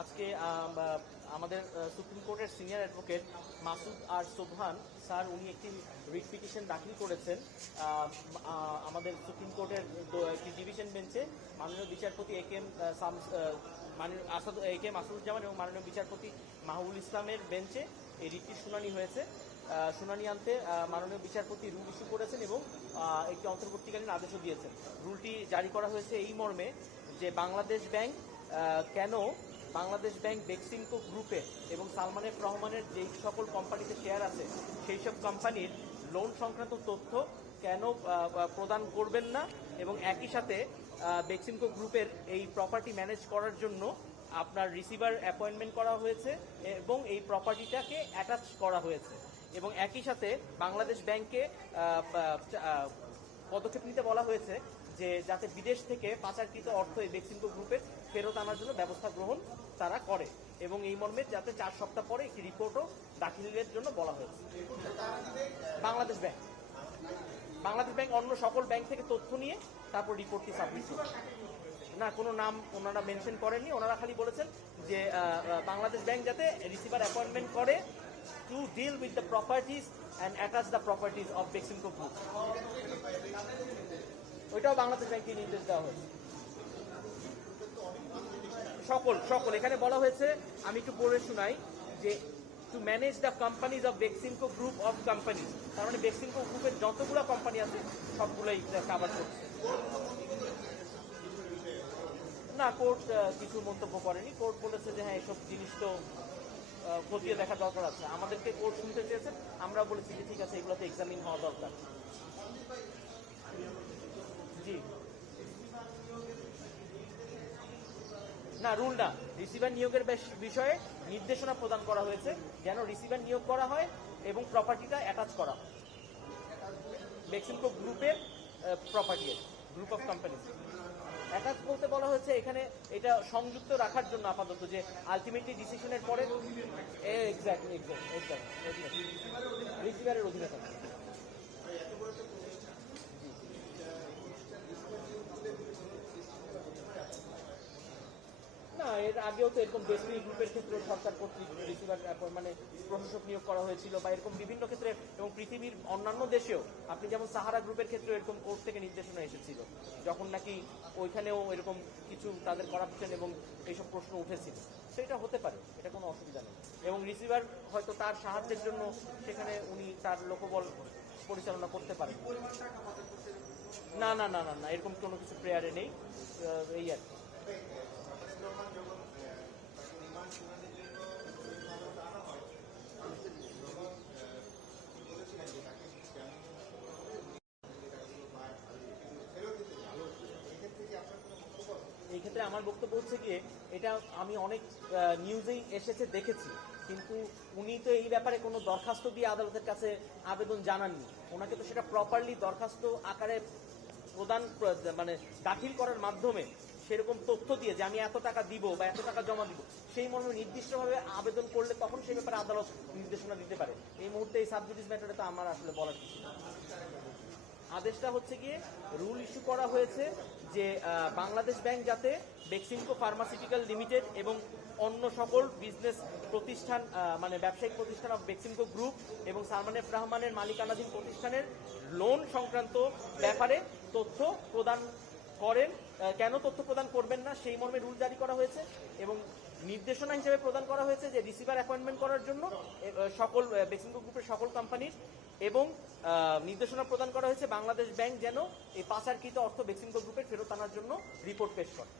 আজকে আমাদের সুপ্রিম কোর্টের সিনিয়র অ্যাডভোকেট মাসুদ আর সোবহান স্যার উনি একটি রিট পিটিশন দাখিল করেছেন আমাদের সুপ্রিম কোর্টের একটি ডিভিশন বেঞ্চে মাননীয় বিচারপতি এ কে এম আসাদুজ্জামান এবং মাননীয় বিচারপতি মাহবুল ইসলামের বেঞ্চে এই রিটটির শুনানি হয়েছে। শুনানি আনতে মাননীয় বিচারপতি রুল ইস্যু করেছেন এবং একটি অন্তর্বর্তীকালীন আদেশও দিয়েছেন। রুলটি জারি করা হয়েছে এই মর্মে যে বাংলাদেশ ব্যাংক বেক্সিমকো গ্রুপের এবং সালমান এফ রহমানের যেই সকল কোম্পানিতে শেয়ার আছে সেই সব কোম্পানির লোন সংক্রান্ত তথ্য কেন প্রদান করবেন না, এবং একই সাথে বেক্সিমকো গ্রুপের এই প্রপার্টি ম্যানেজ করার জন্য আপনার রিসিভার অ্যাপয়েন্টমেন্ট করা হয়েছে এবং এই প্রপার্টিটাকে অ্যাটাচ করা হয়েছে, এবং একই সাথে বাংলাদেশ ব্যাংকে পদক্ষেপ নিতে বলা হয়েছে যে যাতে বিদেশ থেকে পাচারকৃত অর্থ এই বেক্সিমকো গ্রুপের ফেরত আনার জন্য ব্যবস্থা গ্রহণ তারা করে, এবং এই মর্মে যাতে 4 সপ্তাহ পরে একটি রিপোর্টও দাখিলের জন্য বলা হয়েছে। বাংলাদেশ ব্যাংক অন্য সকল ব্যাংক থেকে তথ্য নিয়ে তারপর রিপোর্টটি সাবমিট করবে। না, কোনো নাম ওনারা মেনশন করেননি, ওনারা খালি বলেছেন যে বাংলাদেশ ব্যাংক যাতে রিসিভার অ্যাপয়েন্টমেন্ট করে to deal with the properties and attach the properties of Beximco Group. ওইটাও বাংলাদেশ ব্যাংকে নির্দেশ দেওয়া হয়েছে। সকল এখানে বলা হয়েছে, আমি একটু পড়ে শোনাই যে to manage the companies of Beximco group of companies, তার মানে বেক্সিমকো গ্রুপের যতগুলো কোম্পানি আছে সবগুলোই কাভার করছে। না, কোর্ট কিছু মন্তব্য করেনি। কোর্ট বলেছে যে হ্যাঁ এসব জিনিস তো খতিয়ে দেখা দরকার আছে, আমাদেরকে কোর্ট শুনতে চেয়েছেন, আমরা বলেছি যে ঠিক আছে এগুলোতে এক্সামিন হওয়া দরকার। জি না, রুল না, রিসিভার নিয়োগের বিষয়ে নির্দেশনা প্রদান করা হয়েছে যেন রিসিভার নিয়োগ করা হয় এবং প্রপার্টিটা অ্যাটাচ করা হয় বেক্সিমকো গ্রুপের property group of company. Attach বলতে বলা হয়েছে এখানে এটা সংযুক্ত রাখার জন্য আপাতত, যে আলটিমেটলি ডিসিশনের পরে এক্স্যাক্টলি রিসিভারের অধীনে থাকে। না, এর আগেও তো এরকম বেসমি গ্রুপের ক্ষেত্রে সরকার কর্তৃক রিসিভার মানে প্রশাসক নিয়োগ করা হয়েছিল, বা এরকম বিভিন্ন ক্ষেত্রে, এবং পৃথিবীর অন্যান্য দেশেও আপনি যেমন সাহারা গ্রুপের ক্ষেত্রে এরকম কোর্ট থেকে নির্দেশনা এসেছিল যখন নাকি ওইখানেও এরকম কিছু তাদের করাপশন এবং এইসব প্রশ্ন উঠেছিল। সেটা হতে পারে, এটা কোনো অসুবিধা নেই, এবং রিসিভার হয়তো তার সাহায্যের জন্য সেখানে উনি তার লোকবল পরিচালনা করতে পারেন। না না না না না এরকম কোনো কিছু প্রেয়ারে নেই, এই আর কি। এই ক্ষেত্রে আমার বক্তব্য হচ্ছে গিয়ে, এটা আমি অনেক নিউজেই এসেছে দেখেছি, কিন্তু উনি তো এই ব্যাপারে কোনো দরখাস্ত দিয়ে আদালতের কাছে আবেদন জানাননি। ওনাকে তো সেটা প্রপারলি দরখাস্ত আকারে প্রদান মানে দাখিল করার মাধ্যমে সেরকম তথ্য দিয়ে যে আমি এত টাকা দিব বা এত টাকা জমা দিব, সেই মর্মে নির্দিষ্টভাবে আবেদন করলে তখন সেই ব্যাপারে আদালত নির্দেশনা দিতে পারে। এই মুহূর্তে এই সাবজুডিস ম্যাটারে তো আমার আসলে বলার কিছু না। আদেশটা হচ্ছে গিয়ে রুল ইস্যু করা হয়েছে যে বাংলাদেশ ব্যাংক যাতে বেক্সিমকো ফার্মাসিউটিক্যাল লিমিটেড এবং অন্য সকল বিজনেস প্রতিষ্ঠান মানে ব্যবসায়িক প্রতিষ্ঠান অফ বেক্সিমকো গ্রুপ এবং সালমান এফ রহমানের মালিকানাধীন প্রতিষ্ঠানের লোন সংক্রান্ত ব্যাপারে তথ্য প্রদান করেন, কেন তথ্য প্রদান করবেন না সেই মর্মে রুল জারি করা হয়েছে, এবং নির্দেশনা হিসেবে প্রদান করা হয়েছে যে রিসিভার অ্যাপয়েন্টমেন্ট করার জন্য সকল বেক্সিমকো গ্রুপের সকল কোম্পানির, এবং নির্দেশনা প্রদান করা হয়েছে বাংলাদেশ ব্যাংক যেন এই পাচারকৃত অর্থ বেক্সিমকো গ্রুপের ফেরত আনার জন্য রিপোর্ট পেশ করে।